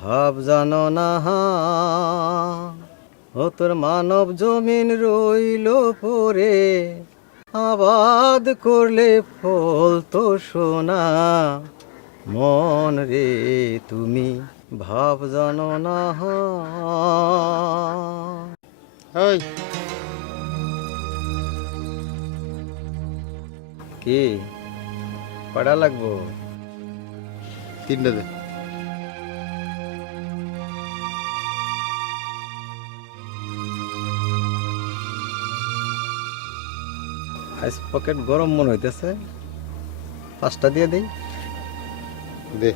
ভাব জানো না ও তোর মানব জমিন রইল পরে আবাদ করলে ফল তো সোনা মন রে তুমি ভাব জানো না ওই কি কড়া লাগবো 3টা দে আইস পকেট গরম মনে হইতেছে 5টা দিয়ে দেই দে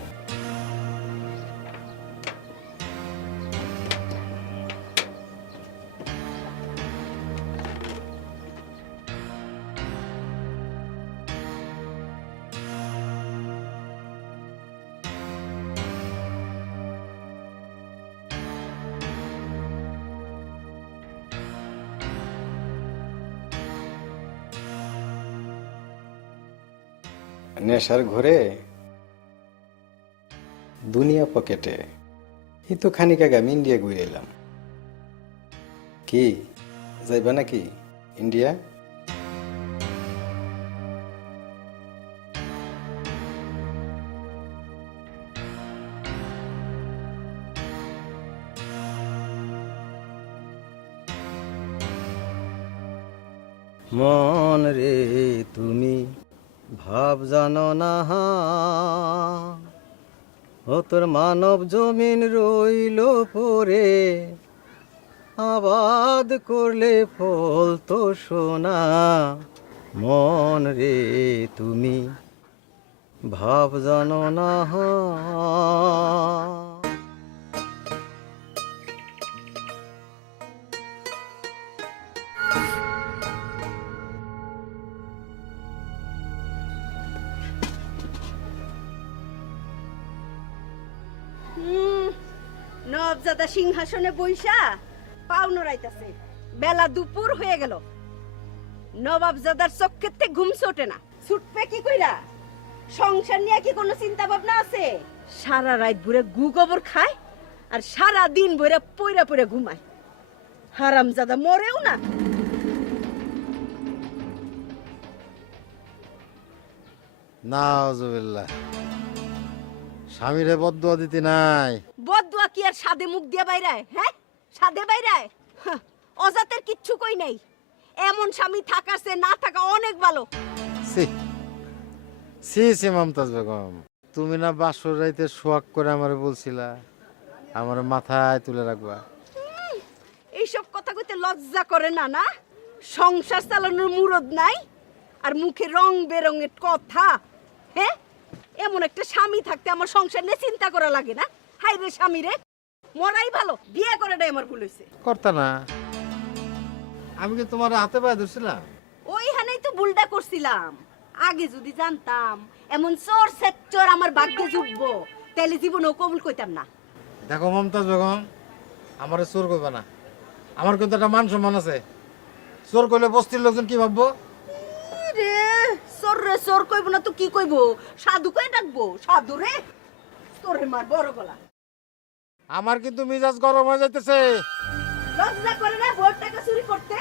নেশার ঘরে দুনিয়া পকেটে এই তো খানিক আগে আমি ইন্ডিয়া ঘুরে এলাম কি যাইবা নাকি ইন্ডিয়া মন রে তুমি ভাব জানো না ও তোর মানব জমিন রইল পরে আবাদ করলে ফল তো সোনা মন রে তুমি ভাব জানো না নবজাদা সিংহাসনে বইসা পাও নড়াইতাছে বেলা দুপুর হয়ে গেল নবাবজাদার চোখেতে ঘুম ছোটে না ছুটবে কি কইরা সংসার নিয়ে কি কোনো চিন্তা ভাবনা আছে সারা রাত ভরে গু গোবর খায় আর সারা দিন ভরে পইরা পইরা ঘুমায় হারামজাদা মরেও না নাউজুবিল্লাহ স্বামীরে বদদুয়া দিতে নাই বদদুয়া কি আর সাদে মুখ দিয়ে বাইরায় হ্যাঁ সাদে বাইরায় অজাতের কিচ্ছু কই নাই এমন স্বামী থাকাছে না থাকা অনেক ভালো সি সি সি মমতাজ বেগম তুমি না বাসর রাইতে শোয়াক করে আমারে বলছিলা আমার মাথায় তুলে রাখবা এইসব কথা কইতে লজ্জা করে না না সংসার চালানোর মুরদ নাই আর মুখে রং বেরঙের কথা হ্যাঁ এমন একটা স্বামী থাকতে আমার সংসার নিয়ে চিন্তা করা লাগে না হাই রে স্বামী রে মরাই ভালো বিয়ে করে দেয় আমার ভুল হইছে করতা না আমি কি তোমার হাতে পায়ে ধরছিলাম? ওইখানেই তো ভুলটা করছিলাম। আগে যদি জানতাম এমন চোর সেক্টর আমার ভাগ্যে জুটবো, তাহলে জীবনেও কবুল কইতাম না। দেখো মমতাজ বেগম, আমার চোর করবে না। আমার কিন্তু একটা মান সম্মান আছে। চোর করলে বস্তির লোকজন কি ভাববো? রে চোর রে চোর কইব না তো কি কইব? সাধু কই ডাকবো? সাধু রে তোরে মার বড় গলা। আমার কিন্তু মিজাজ গরম হয়ে যাইতেছে। লজ্জা করে না ভোট টাকা চুরি করতে?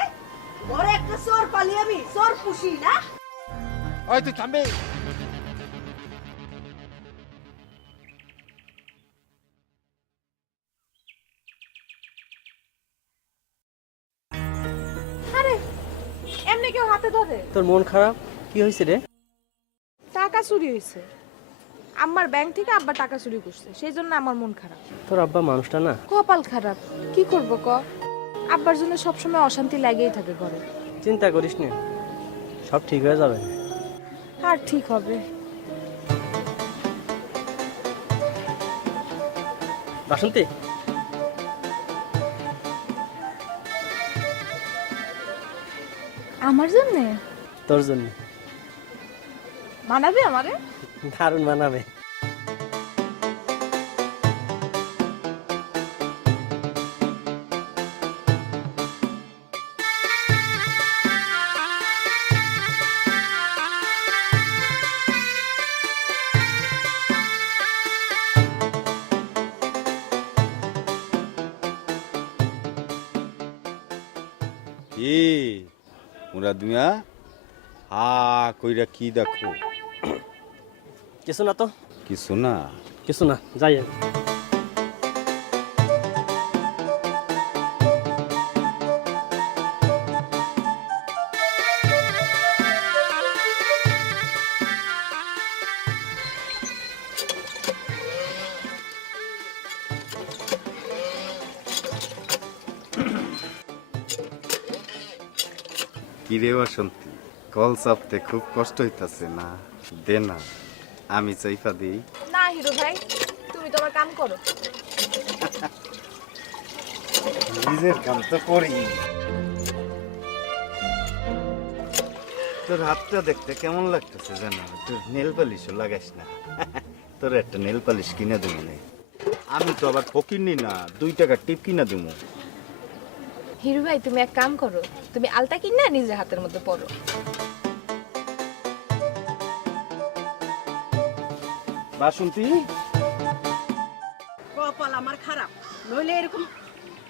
ঘরে একটা চোর পালি আমি, চোর পুষি না? ওই তুই থামবি? আরে এমনি কেউ হাতে ধরে? তোর মন খারাপ? কি হয়েছে রে? টাকা চুরি হয়েছে। আমার ব্যাংক থেকে আব্বা টাকা চুরি করছে, সেই জন্য আমার মন খারাপ। তোর আব্বা মানুষটা না। কপাল খারাপ, কি করব ক? আব্বার জন্য সবসময় অশান্তি লাগেই থাকে ঘরে। চিন্তা করিস না, সব ঠিক হয়ে যাবে। আর ঠিক হবে। বাসন্তী, আমার জন্য তোর জন্য মানাবে আমারে? দারুণ মানাবে। এ মুরাদ মিয়া, হা কইরা কি দেখো? কিছু না তো। কিছু না? কিছু না, যাই। কিরে বাসন্তী, কল চাপতে খুব কষ্ট হইতাছে না? দে না, আমি চাইফা দিই। না হিরো ভাই, তুমি তোমার কাম করো। নিজের কাম তো করি। তোর হাতটা দেখতে কেমন লাগতেছে জানো? তোর নেল পালিশও লাগাইস না। তোর একটা নেল পালিশ কিনে দেবো না। আমি তো আবার ফকিরনি না, 2 টাকা টিপ কিনা দেবো। হিরো ভাই তুমি এক কাম করো, তুমি আলতা কিনা নিজের হাতের মধ্যে পরো। বাসন্তী, কপাল আমার খারাপ, নইলে এরকম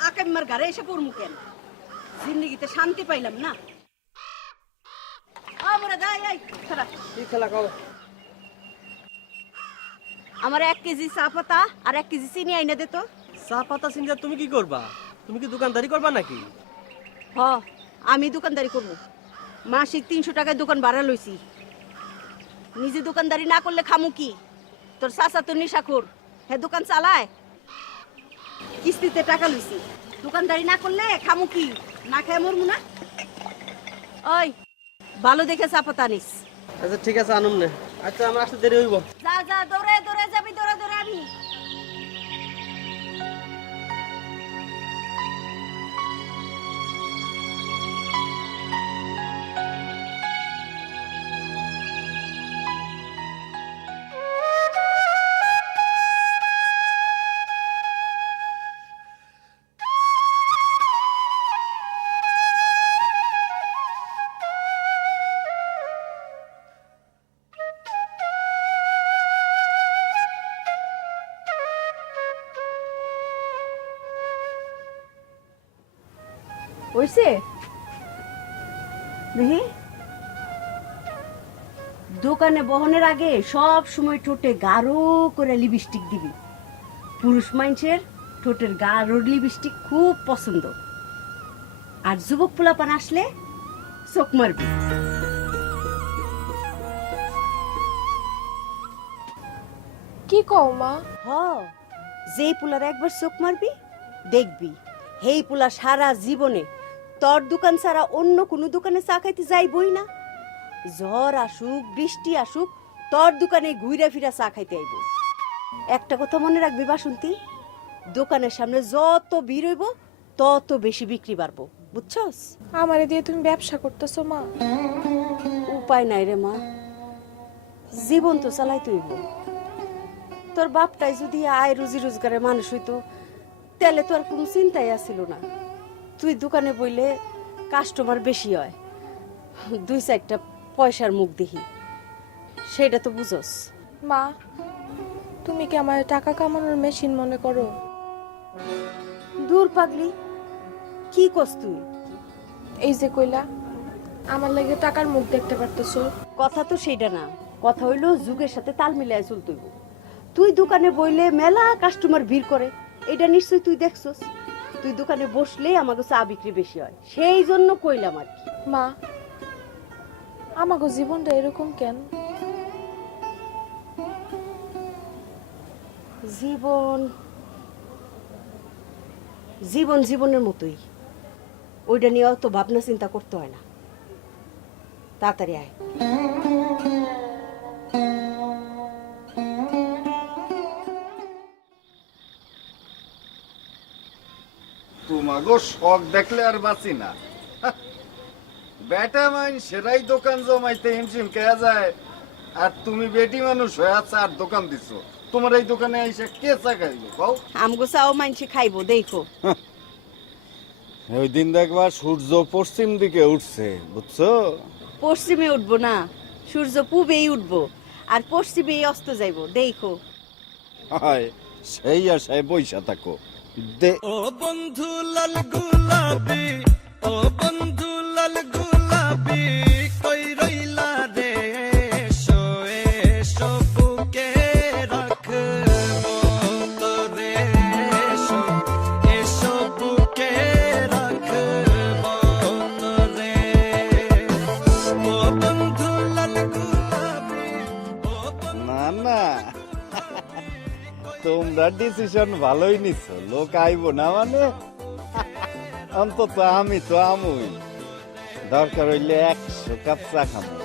আকাম্মার ঘরে এসে পড়মু কেন? জিন্দেগিতে শান্তি পাইলাম না। আমরা যাই এই খারাপ কি খেলা কও? আমার 1 কেজি চা পাতা আর 1 কেজি চিনি আইনা দে তো। চা পাতা চিন্তা তুমি কি করবা? তুমি কি দোকানদারি করবা নাকি? হ, আমি দোকানদারি করব। মাসিক 300 টাকায় দোকান ভাড়া লইছি। নিজে দোকানদারি না করলে খামু কি? তোর চাচা তো নিশাখোর, হ্যাঁ দোকান চালায়। কিস্তিতে টাকা লইছি, দোকানদারি না করলে খামু কি? না খায় মরমু না? ওই ভালো দেখে চা পাতা নিস। আচ্ছা ঠিক আছে, আনুম না। আচ্ছা আমার আসতে দেরি হইব। যা যা, দৌড়ে দৌড়ে যাবি, দৌড়ে দৌড়ে আমি। হইছে দেখি। দোকানে বহনের আগে সব সময় ঠোঁটে গাঢ় করে লিপস্টিক দিবি। পুরুষ মানুষের ঠোঁটের গাঢ় লিপস্টিক খুব পছন্দ। আর যুবক পোলাপান আসলে চোখ মারবি। কি কও মা? হ, যেই পোলার একবার চোখ মারবি দেখবি হেই পোলা সারা জীবনে তোর দোকান ছাড়া অন্য কোনো দোকানে চা খাইতে যাইবই না। ঝড় আসুক বৃষ্টি আসুক তোর দোকানে ঘুরে ফিরা চা খাইতে আইব। একটা কথা মনে রাখবি বাসন্তী, দোকানের সামনে যত ভিড় হইব তত বেশি বিক্রি বাড়বো। বুঝছস? আমারে দিয়ে তুমি ব্যবসা করতেছো মা। উপায় নাই রে মা, জীবন তো চালাইতে হইব। তোর বাপটাই যদি আয় রুজি রোজগারের মানুষ হইতো তাহলে তো আর কোনো চিন্তাই আসিল না। তুই দোকানে বইলে কাস্টমার বেশি হয়, 2-4টা পয়সার মুখ দেখি, সেটা তো বুঝস। মা, তুমি কি আমার টাকা কামানোর মেশিন মনে করো? দূর পাগলি, কি কস তুই? এই যে কইলা আমার লাগে টাকার মুখ দেখতে পারতেছো। কথা তো সেইটা না, কথা হইলো যুগের সাথে তাল মিলাই চলতে হইব। তুই দোকানে বইলে মেলা কাস্টমার ভিড় করে, এটা নিশ্চয়ই তুই দেখছস। তুই দোকানে বসলে আমাকে চা বিক্রি বেশি হয়, সেই জন্য কইলাম আর কি। মা, আমাগো জীবনটা এরকম কেন? জীবন জীবন জীবনের মতোই, ওইটা নিয়ে অত ভাবনা চিন্তা করতে হয় না। তাড়াতাড়ি আয়। তোমাগো শখ দেখলে আর বাঁচি না। বেটা মাইন সেরাই দোকান জমাইতে হিমশিম খেয়া যায়, আর তুমি বেটি মানুষ হয়ে চার দোকান দিছো। তোমার এই দোকানে এসে কে চা খাইলো কও? আমগো চাও মানছি খাইবো, দেখো। ওই দিন দেখবা সূর্য পশ্চিম দিকে উঠছে, বুঝছো? পশ্চিমে উঠবো না, সূর্য পূবেই উঠবো, আর পশ্চিমেই অস্ত যাইবো, দেখো। হায়, সেই আশায় বইসা থাকো। ও বন্ধু লাল গুলাবি, ও বন্ধু লাল গুলাবি, কই রইলা রে? এসো এসো বুকে রাখবো তোরে, এসো এসো বুকে রাখবো তোরে। ও বন্ধু লাল গুলাবি, ও না না, তোমরা ডিসিশন ভালোই নিছো। লোক আইবো না মানে অন্তত আমি তো আমুই, দরকার হইলে 100 কাপ চা খাবো।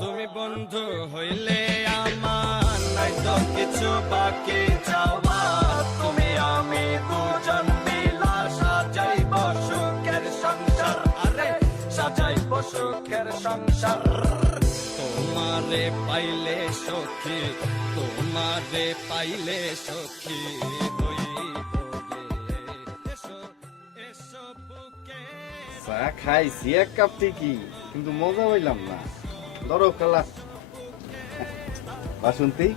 তুমি বন্ধু হইলে আমার নাই তো কিছু বাকি যাওয়া। তুমি আমি দুজন মিলা সাজাইব সুখের সংসার, আরে সাজাইব সুখের সংসার। তোমারে পাইলে সখী, তোমারে পাইলে সখী হইব রে। এসো এসো বুকে। চা খাইছি 1 কাপ ঠিকই, কিন্তু মজা হইলাম না। ধরো খালা বাসন্তী,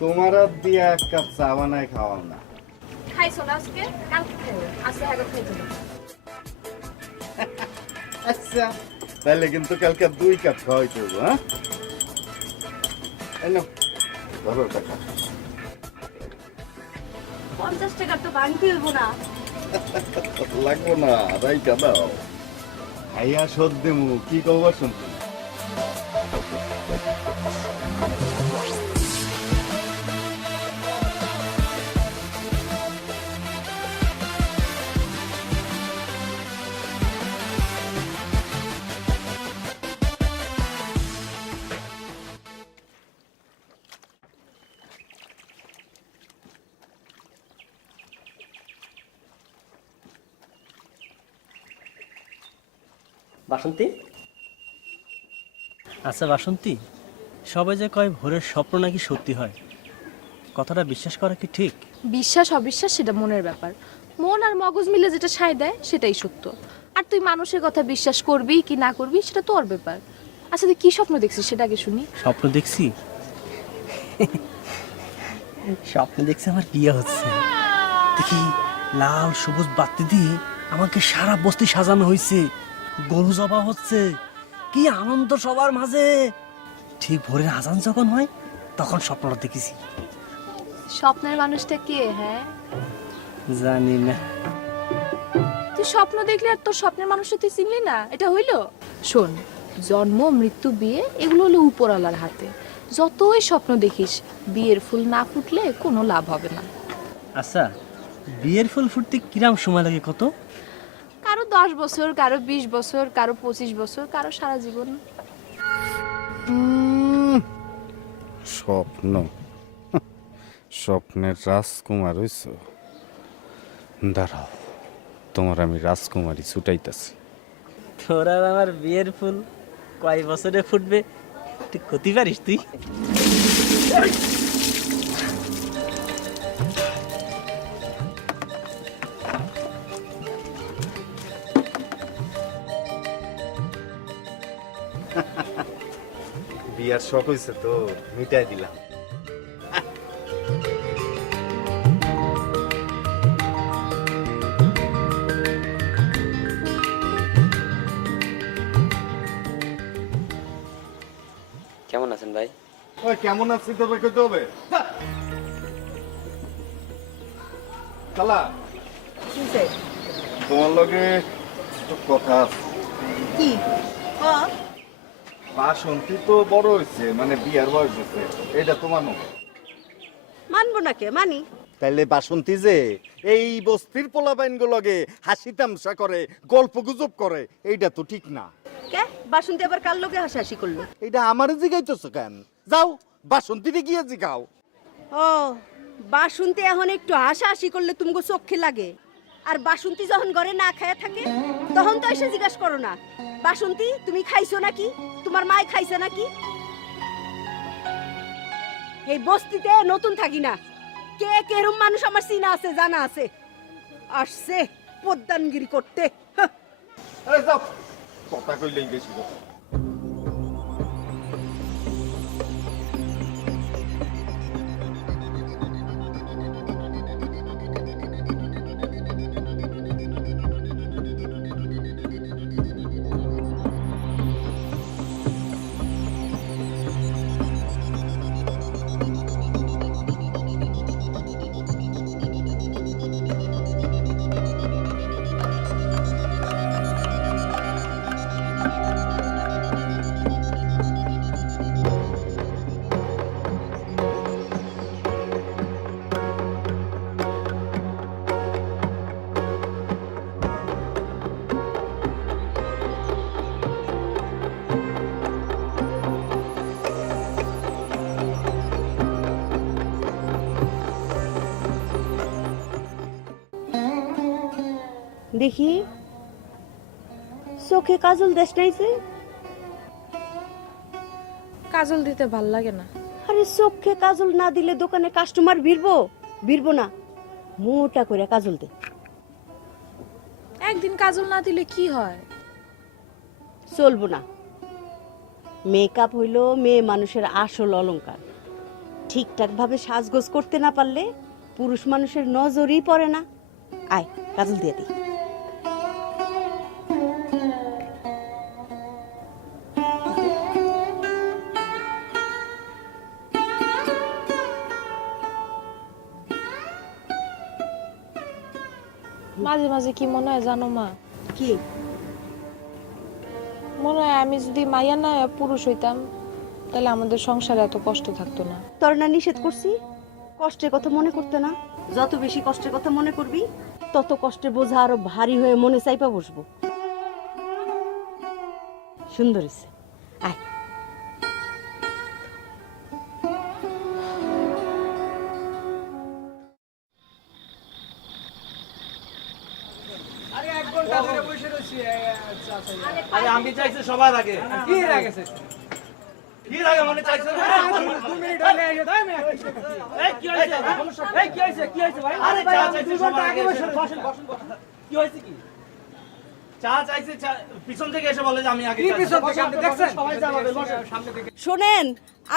তোমার হাত দিয়ে 1 কাপ চা বানায় খাওয়াও না। খাইছো না আজকে? কালকে খাইও, আজকে আগে খাইছো না। আচ্ছা, তাহলে কিন্তু কালকে 2 কাপ খাওয়াইতে হবে। হ্যাঁ, এই নাও, ধরো টাকা। 50 টাকা তো ভাঙতে হইব না। লাগবো না, রাইকা দাও। খাইয়া শোধ দেমু, কি কও বাসন্তী? বাসন্তী, আচ্ছা বাসন্তী, সবাই যে কয় ভোরের স্বপ্ন নাকি সত্যি হয়, কথাটা বিশ্বাস করা কি ঠিক? বিশ্বাস অবিশ্বাস সেটা মনের ব্যাপার। মন আর মগজ মিলে যেটা সায় দেয় সেটাই সত্য। আর তুই মানুষের কথা বিশ্বাস করবি কি না করবি সেটা তোর ব্যাপার। আচ্ছা, তুই কি স্বপ্ন দেখছিস সেটা আগে শুনি। স্বপ্ন দেখছি, স্বপ্ন দেখছি আমার বিয়ে হচ্ছে। দেখি লাল সবুজ বাতি দিয়ে আমাকে সারা বস্তি সাজানো হয়েছে, গরু জবা হচ্ছে, কি আনন্দ সবার মাঝে। ঠিক ভোরের আজান যখন হয় তখন স্বপ্নটা দেখেছি। স্বপ্নের মানুষটা কে? হ্যাঁ, জানি না। তুই স্বপ্ন দেখলি আর তোর স্বপ্নের মানুষটা তুই চিনলি না, এটা হইলো? শোন, জন্ম মৃত্যু বিয়ে এগুলো হলো উপরওয়ালার হাতে। যতই স্বপ্ন দেখিস, বিয়ের ফুল না ফুটলে কোনো লাভ হবে না। আচ্ছা, বিয়ের ফুল ফুটতে কিরাম সময় লাগে কত? কারো 10 বছর, কারো 20 বছর, কারো 25 বছর, কারো সারা জীবন। স্বপ্ন, স্বপ্নের রাজকুমার হইছ। দাঁড়াও, তোমার আমি রাজকুমারী ছুটাইতেছি। তোর আর আমার বিয়ের ফুল কয় বছরে ফুটবে ঠিক করতে পারিস তুই? বিয়ার শখ হয়েছে তো, মিটাই দিলাম। কেমন আছেন ভাই? ওই কেমন আছি তোকে কইতে হবে? খালা, তোমার লগে একটু কথা আছে। কি বাসন্তী তো বড় হয়েছে, মানে বিয়ার বয়স হয়েছে, এটা তোমার নয়। মানবো না কে? মানি। তাইলে বাসন্তী যে এই বস্তির পোলাপাইন গুলোকে হাসি তামসা করে, গল্প গুজব করে, এইটা তো ঠিক না। কে বাসন্তী আবার কার লোকে হাসাহাসি করলো? এইটা আমারে জিগাইতেছো কেন? যাও বাসন্তীতে গিয়ে জিগাও। ও, বাসন্তী এখন একটু হাসাহাসি করলে তুমি চোখে লাগে, আর বাসন্তী যখন ঘরে না খায় থাকে তখন তো এসে জিজ্ঞাসা করো না, বাসন্তী তুমি খাইছো নাকি, তোমার মায় খাইছে নাকি? এই বস্তিতে নতুন থাকি না, কে কেরম মানুষ আমার চিনা আছে, জানা আছে। আসছে পদ্মানগিরি করতে। হাহ। আরে যাও, কথা কইলেই বেশি কথা। দেখি চোখে কাজল দেশ নাইছে। কাজল দিতে ভাল লাগে না। আরে চোখে কাজল না দিলে দোকানে কাস্টমার ভিড়বো? ভিড়বো না, মোটা করে কাজল দে। একদিন কাজল না দিলে কি হয়? চলবো না। মেকআপ হইল মেয়ে মানুষের আসল অলংকার। ঠিকঠাক ভাবে সাজগোজ করতে না পারলে পুরুষ মানুষের নজরই পড়ে না। আয় কাজল দিয়ে দি। মাঝে মাঝে কি মনে হয় জানো মা? কি মনে হয় আমি যদি মাইয়া না পুরুষ হইতাম তাহলে আমাদের সংসারে এত কষ্ট থাকতো না। তোর না নিষেধ করছি কষ্টের কথা মনে করতে না? যত বেশি কষ্টের কথা মনে করবি তত কষ্টের বোঝা আরো ভারী হয়ে মনে চাইপা বসবো। সুন্দর হইছে, আয়। আরে আমি চাইছি সবার আগে। কি লাগেছে? কি লাগে মনে চাইছে না? 2 মিনিট হইলে এসে দাও না। এই কি হইছে? এই কি হইছে? কি হইছে ভাই? আরে চা চাইছে সবার আগে। বসেন বসেন বসেন। কি হইছে কি? চা চাইছে, পিছন থেকে এসে বলে যে আমি আগে। কি পিছন থেকে আপনি দেখছেন? সবাই যাবে বসেন সামনে থেকে। শোনেন,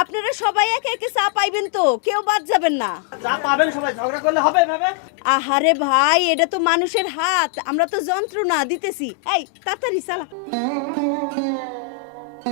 আপনারা সবাই একে একে চা পাইবেন তো, কেউ বাদ যাবেন না। চা পাবেন সবাই, ঝগড়া করলে হবে ভাবে? আহারে ভাই, এটা তো মানুষের হাত, আমরা তো যন্ত্র না দিতেছি। এই তাড়াতাড়ি চালা। কি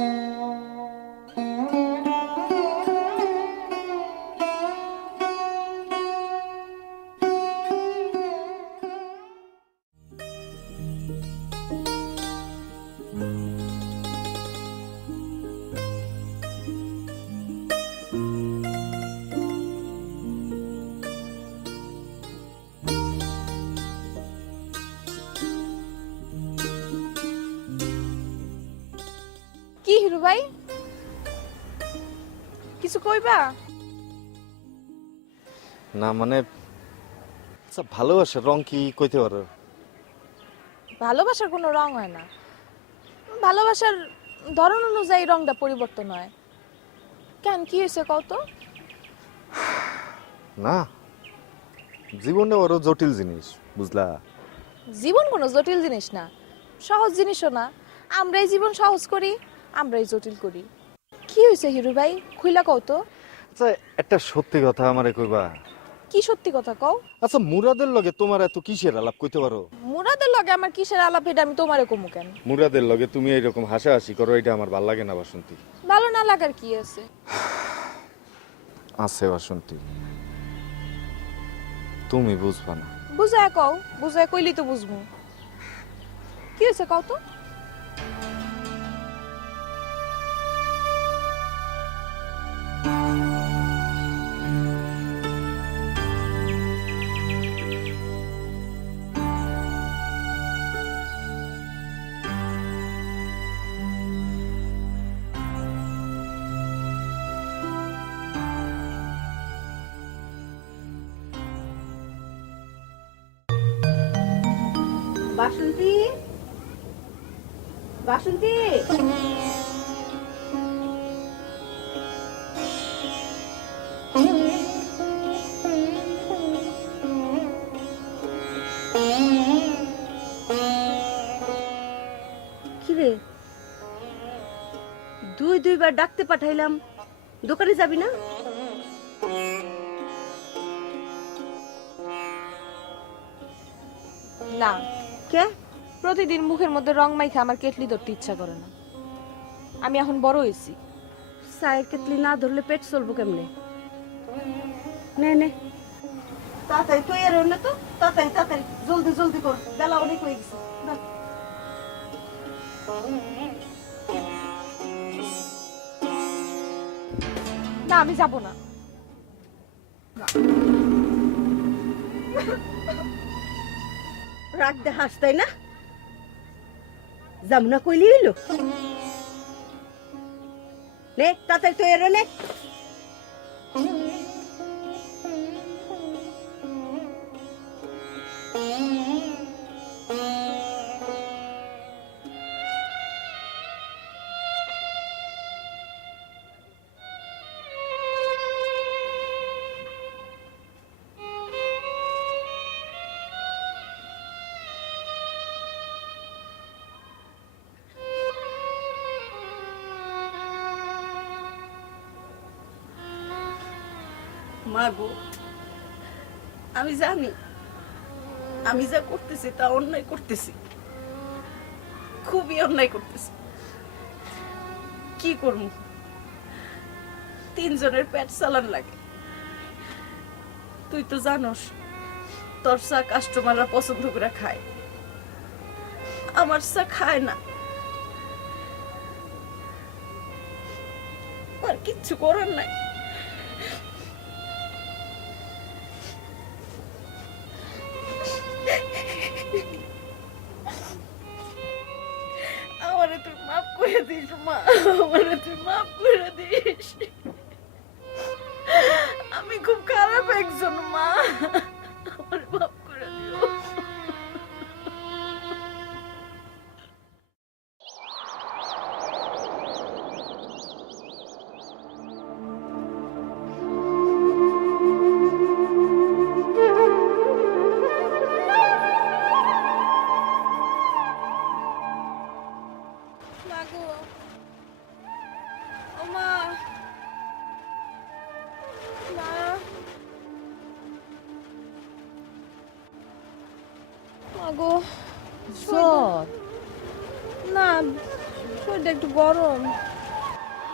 হিরু ভাই, কিছু কইবা? না মানে আচ্ছা, ভালোবাসার রং কি কইতে পারো? ভালোবাসার কোনো রং হয় না, ভালোবাসার ধরন অনুযায়ী রংটা পরিবর্তন হয়। কেন, কি হয়েছে কও তো? না, জীবনে বড় জটিল জিনিস, বুঝলা? জীবন কোনো জটিল জিনিস না, সহজ জিনিসও না। আমরাই জীবন সহজ করি, আমরাই জটিল করি। কি হয়েছে হিরু ভাই, খুইলা কও তো? আচ্ছা, একটা সত্যি কথা আমারে কইবা? কি সত্যি কথা কও? আচ্ছা, মুরাদের লগে তোমার এত কিসের আলাপ কইতে পারো? মুরাদের লগে আমার কিসের আলাপ, এটা আমি তোমারে কমু কেন? মুরাদের লগে তুমি এইরকম হাসাহাসি করো, এটা আমার ভাল লাগে না বাসন্তী। ভালো না লাগার কি আছে? আছে বাসন্তী, তুমি বুঝবা না। বুঝায় কও, বুঝায় কইলি তো বুঝবো। কি হয়েছে কও তো? বাসন্তী, বাসন্তী, কিরে দুইবার ডাকতে পাঠাইলাম, দোকানে যাবি না? না, কে? প্রতিদিন মুখের মধ্যে রং মাইখা আমার কেটলি ধরতে ইচ্ছা করে না। আমি এখন বড় হয়েছি। চায়ের কেটলি না ধরলে পেট চলবো কেমনে? নে নে, তাড়াতাড়ি তুই আর না তো, তাড়াতাড়ি তাড়াতাড়ি, জলদি জলদি কর, বেলা অনেক হয়ে গেছে। দাও। না, আমি যাব না। রাগ দে হাস, তাই না? যাম না কইলি হইলো। নে তাড়াতাড়ি তুই আর নে। মা গো, আমি জানি আমি যা করতেছি তা অন্যায় করতেছি, খুবই অন্যায় করতেছি। কি করবো, তিনজনের পেট চালান লাগে। তুই তো জানোস তোর চা কাস্টমাররা পছন্দ করে খায়, আমার চা খায় না। আর কিচ্ছু করার নাই। আমারে তুই মাফ করে দিস মা, আমারে তুই মাফ করে দিস। আমি খুব খারাপ একজন মা, আমার মাফ করে দিও। মাগো, ও মা, মা, মাগো, জ্বর? না শরীরটা একটু গরম।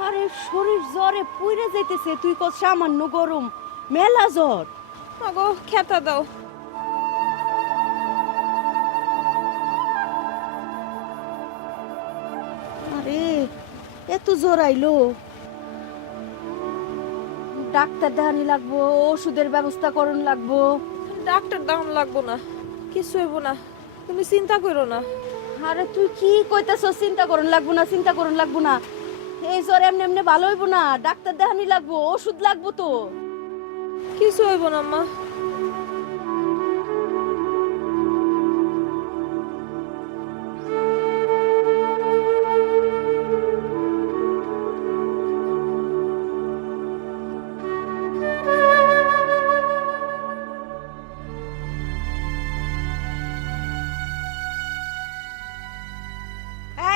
আরে শরীর জ্বরে পুইরে যাইতেছে, তুই কত সামান্য গরম, মেলা জ্বর। আগো খেতা দাও। আরে এত জ্বর আইলো, ডাক্তার দেখানি লাগবো, ওষুধের ব্যবস্থা করন লাগবো। ডাক্তার দেখানো লাগবো না, কিছু হইব না, তুমি চিন্তা করো না। আরে তুই কি কইতাছ, চিন্তা করন লাগবো না, চিন্তা করন লাগবো না? এই জ্বর এমনি এমনি ভালো হইব না, ডাক্তার দেখানি লাগবো, ওষুধ লাগবো তো। কিছু হইব না মা।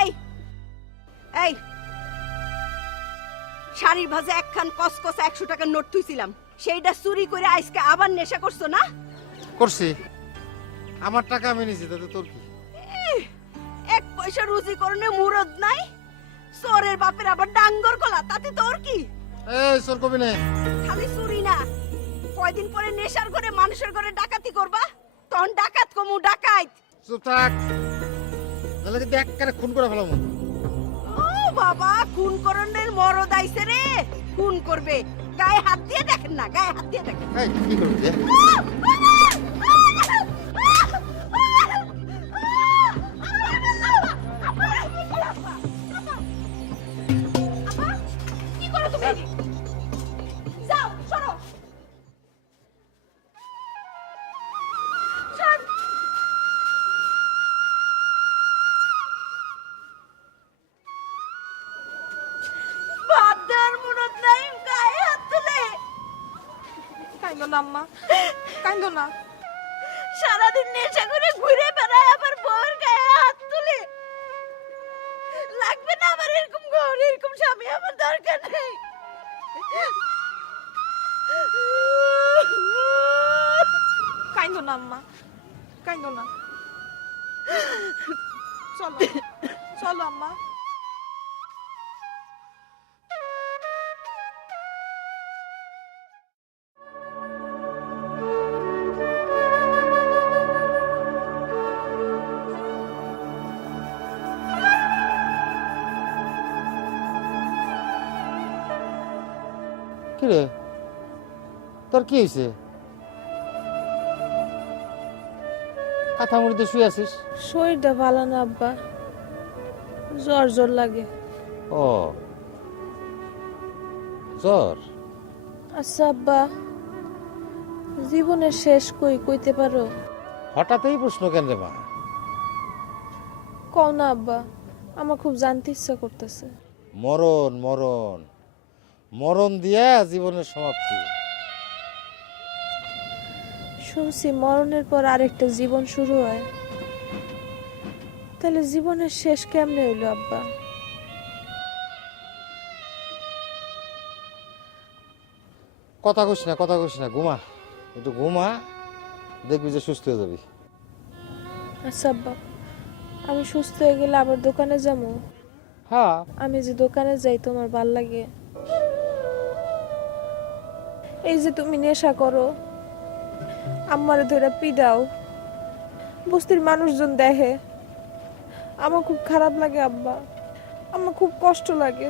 এই এই শাড়ির ভাজে একখান কসকস 100 টাকার নোট থুইছিলাম, সেইটা চুরি করে আজকে আবার নেশা করছো না? করছি, আমার টাকা আমি নিছি, তাতে তোর কি? এক পয়সা রুজি করনে মুরদ নাই, চোরের বাপের আবার ডাঙ্গর গলা, তাতে তোর কি? এই চোর কবি নে। খালি চুরি না, কয়দিন পরে নেশার ঘরে মানুষের ঘরে ডাকাতি করবা, তখন ডাকাত কমু ডাকাত। চুপ থাক, তাহলে কিন্তু এক কারে খুন করে ফেলাম। ও বাবা, খুন করনের মরদ আইছে রে, খুন করবে, গায়ে হাত দিয়ে দেখেন না, গায়ে হাত দিয়ে দেখেন। এই কি করবি রে? কি করো তুমি? যাও, সরো। সর। বাদ দেওয়ার মুরদ নাই, গায়ে হাত তুলে। কাইন্দো না আম্মা, কাইন্দো না। সারাদিন নেশা করে ঘুরে বেড়ায়, আবার বউয়ের গায়ে হাত তুলে। লাগবে না আমার এরকম ঘর, এরকম স্বামী আমার দরকার নেই। কাইন্দো না আম্মা, কাইন্দো না। চলো চলো আম্মা। কি রে, তোর কি হয়েছে? কাঁথা মুড়িতে শুয়ে আছিস? শরীরটা ভালো না আব্বা, জ্বর জ্বর লাগে। ও জ্বর? আচ্ছা আব্বা, জীবনের শেষ কইতে পারো? হঠাৎ এই প্রশ্ন কেন রে মা? কও না আব্বা, আমার খুব জানতে ইচ্ছা করতেছে। মরণ মরণ মরণ দিয়া জীবনের সমাপ্তি। শুনছি মরণের পর আরেকটা জীবন শুরু হয়, তাহলে জীবনের শেষ কেমনে হইলো আব্বা? কথা কইস না, কথা কইস না, ঘুমা, একটু ঘুমা, দেখবি যে সুস্থ হয়ে যাবি। আচ্ছা আব্বা, আমি সুস্থ হয়ে গেলে আবার দোকানে যাবো? হ্যাঁ, আমি যে দোকানে যাই তোমার ভাল লাগে? এই যে তুমি নেশা করো, আমার ধরে পিডাও, বস্তির মানুষজন দেখে, আমার খুব খারাপ লাগে আব্বা, আমার খুব কষ্ট লাগে।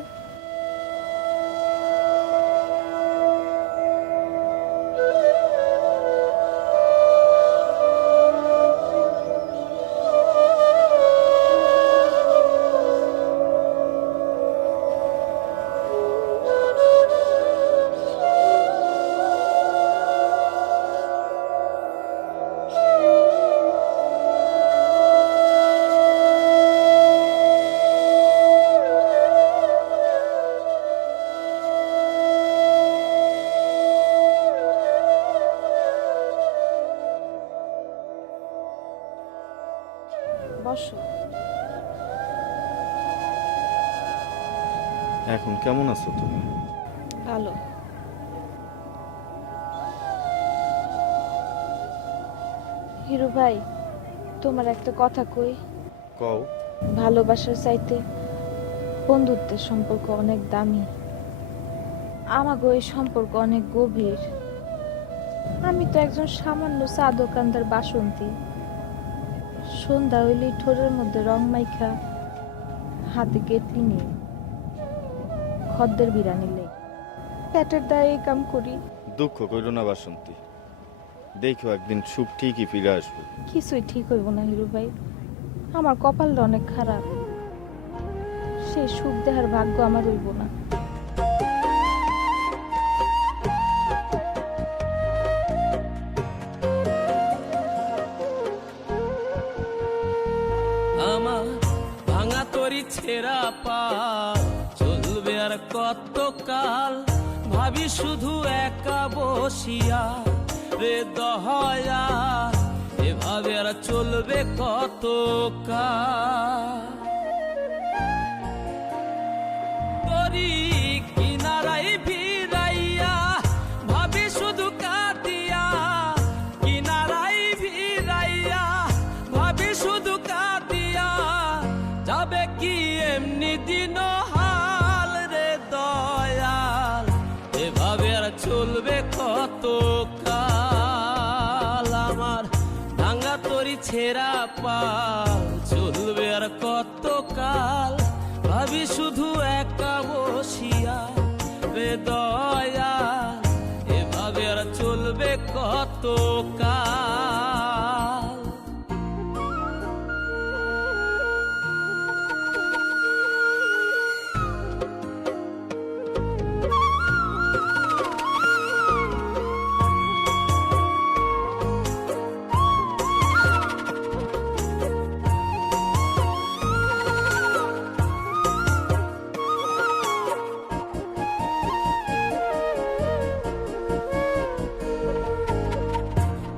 বসো। এখন কেমন আছো তুমি? ভালো। হিরু ভাই, তোমার একটা কথা কই। কও। ভালোবাসার চাইতে বন্ধুত্বের সম্পর্ক অনেক দামি, আমাগো এই সম্পর্ক অনেক গভীর। আমি তো একজন সামান্য চা দোকানদার বাসন্তী। সন্ধ্যা হইলেই ঠোঁটের মধ্যে রং মাইখা হাতে কেটলি নিয়ে খদ্দের বিরানি লে পেটের দায়ে এই কাম করি। দুঃখ করো না বাসন্তী, দেখো একদিন সুখ ঠিকই ফিরে আসবে। কিছুই ঠিক হইব না হিরু ভাই, আমার কপালটা অনেক খারাপ। সেই সুখ দেহার ভাগ্য আমার হইব না। আমার ভাঙা তরি ছেঁড়া পা চলবে আর কত কাল, ভাবি শুধু একা বসিয়া রে দহয়া, এভাবে আর চলবে কত কাল। তরি কিনারাই ভিড়াইয়া ভাবি শুধু কাঁদিয়া, কিনারাই ভিড়াইয়া ভাবি শুধু কাঁদিয়া, যাবে কি এমনি দিন হাল রে দয়াল, এভাবে আর চলবে কত কাল। আমার ভাঙা তরি ছেঁড়া পাল চলবে আর কত কাল, ভাবি শুধু একা বসিয়া রে দয়াল, এভাবে আর চলবে কত কাল।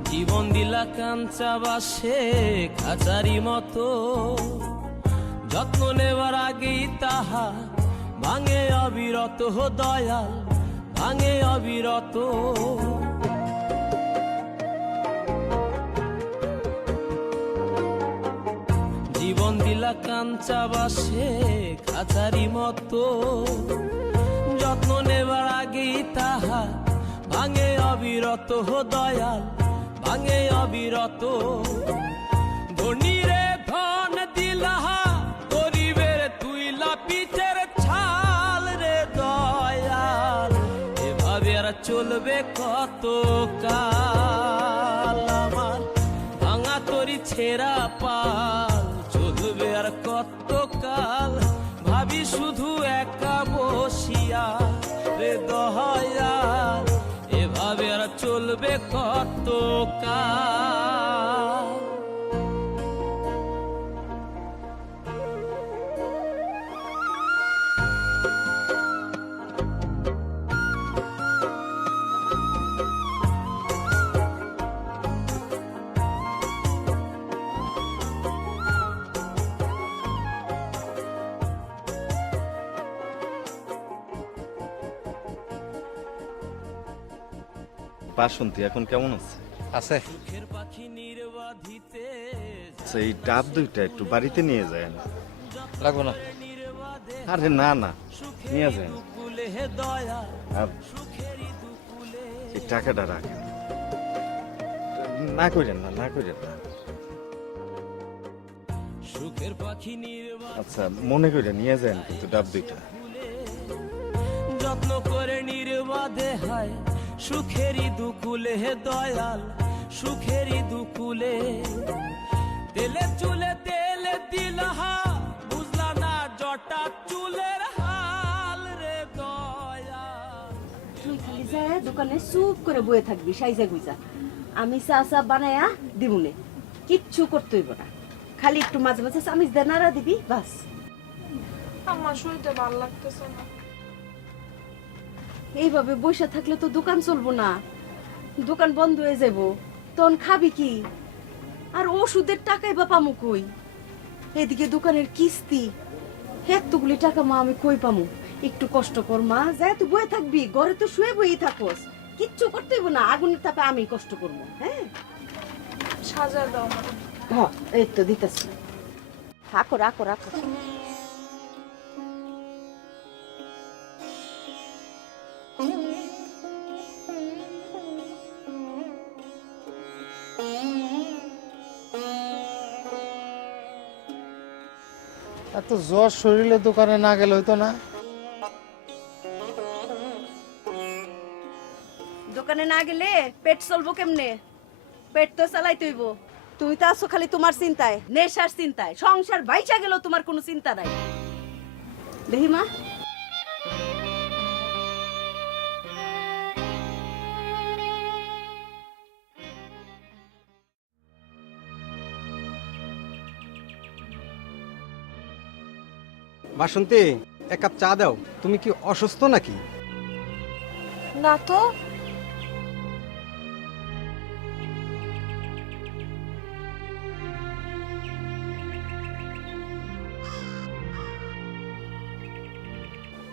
জীবন দিলা কাঞ্চা বাসে খাঁচারি মতো, যত্ন নেবার আগেই তাহা ভাঙে অবিরত দয়াল, ভাঙে অবিরত। জীবন দিলা কাঞ্চা বাসে খাঁচারি মতো, যত্ন নেবার আগেই তাহা ভাঙে অবিরত দয়াল, ভাঙে অবিরত। ধনীরে ধন দিলাহা গরিবের তুইলা পিঠের ছাল রে দয়াল, এভাবে আর চলবে কত কাল। আমার ভাঙা তরি ছেঁড়া পাল চলবে আর কত কাল, ভাবি শুধু একা বসিয়া রে দয়াল, এভাবে আর চলবে কত কাল। বাসন্তী এখন কেমন আছে? আছে আচ্ছা, এই ডাব দুইটা একটু বাড়িতে নিয়ে যায় না? লাগবো না। আরে না না, নিয়ে যায় না। আর এই টাকাটা রাখেন, না করেন না, না করেন না। সুখের পাখি আচ্ছা মনে করে নিয়ে যান কিন্তু ডাব দুইটা। যত্ন করে নির্বাদে হয় সুখেরই দুকুলে হে দয়াল, সুখেরই দুকুলে। তেলে চুলে তেলে দিলহা বুঝলা না জটা চুলের হাল রে দয়াল। তুই খালি যায় দোকানে চুপ করে বয়ে থাকবি সাইজা গুইজা, আমি চা চা বানায়া দিবুনে, কিচ্ছু করতে হইব না। খালি একটু মাঝে মাঝে চামিচ দিয়ে নাড়া দিবি বাস। আমার শরীরটা ভালো লাগতেছে না। এইভাবে বসে থাকলে তো দোকান চলবো না, দোকান বন্ধ হয়ে যাব, তখন খাবি কি? আর ওষুধের টাকাই বা পামু কই? এদিকে দোকানের কিস্তি, এতগুলি টাকা মা আমি কই পামু? একটু কষ্ট কর মা, যায় তুই বয়ে থাকবি, ঘরে তো শুয়ে বই থাকোস, কিচ্ছু করতে হইব না, আগুনের তাপে আমি কষ্ট করবো। হ্যাঁ সাজা দাও আমার। হ্যাঁ এই তো দিতেছি, রাখো রাখো রাখো। এত জ্বর শরীরে দোকানে না গেলে হইতো না? দোকানে না গেলে পেট চলবো কেমনে? পেট তো চালাইতে হইব। তুমি তো আছো খালি তোমার চিন্তায়, নেশার চিন্তায়। সংসার বাইচা গেল, তোমার কোনো চিন্তা নাই। দেখি মা, বাসন্তী, এক কাপ চা দাও। তুমি কি অসুস্থ নাকি? না তো।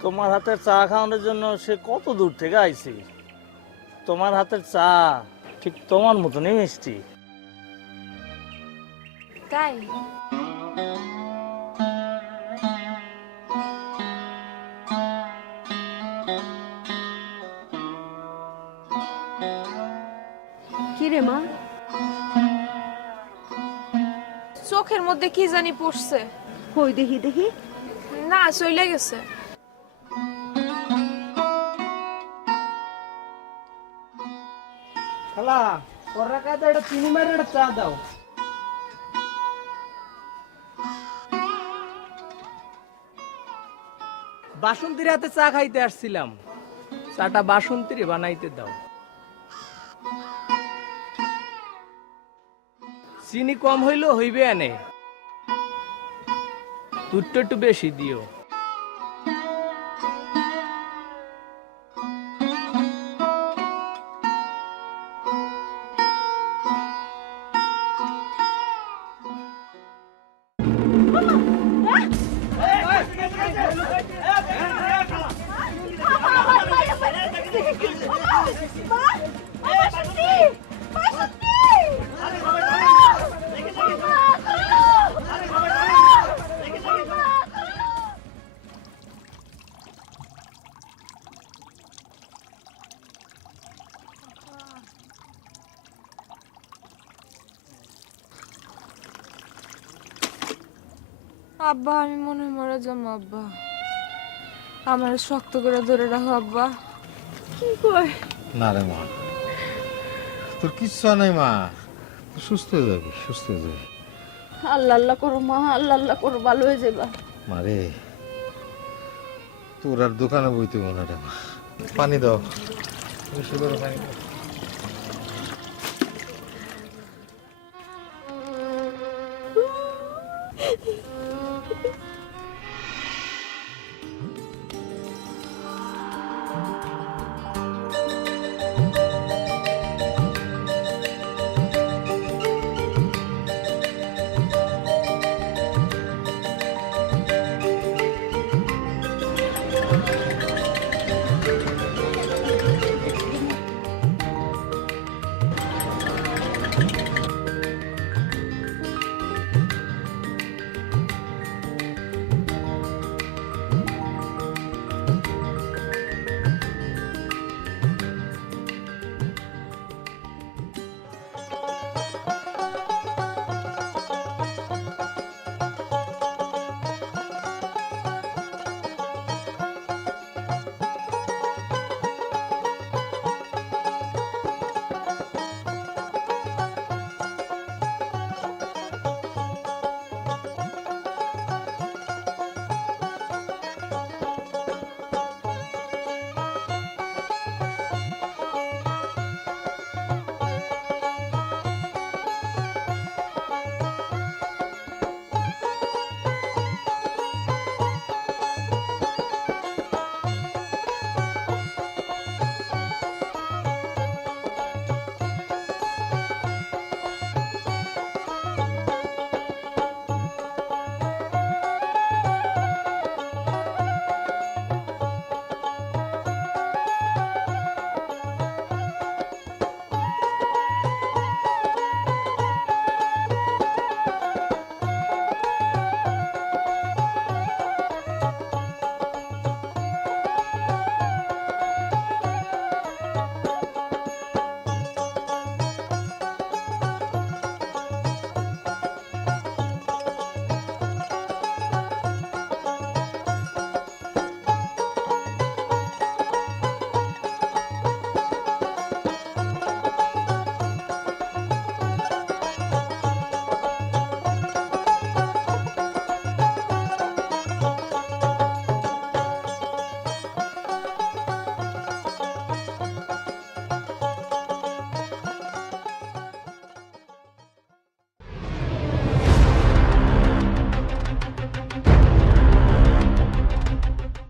তোমার হাতের চা খাওয়ানোর জন্য সে কত দূর থেকে আইছে। তোমার হাতের চা ঠিক তোমার মতনই মিষ্টি। তাই? কি রে মা? চোখের মধ্যে কি জানি পড়ছে। কই দেখি দেখি। না, চলে গেছে। খালা, পররা কাজে একটা চিনি মারে একটা চা দাও। বাসন্তীর হাতে চা খাইতে আসছিলাম, চাটা বাসন্তীর বানাইতে দাও। চিনি কম হইলেও হইবে আনে, দুধটা একটু বেশি দিও। আব্বা, আমি মনে হয় মরে যাবো। আব্বা, আমার শক্ত করে ধরে রাখো। আব্বা। কি কয়? না রে মা, তোর কিচ্ছু নাই মা, তুই সুস্থ হয়ে যাবি, সুস্থ হয়ে যাবি। আল্লাহ আল্লাহ করো মা, আল্লাহ আল্লাহ করো, ভালো হয়ে যাবা। মারে, তোর আর দোকানে বইতে মনে রে মা। পানি দাও, বেশি করে পানি দাও।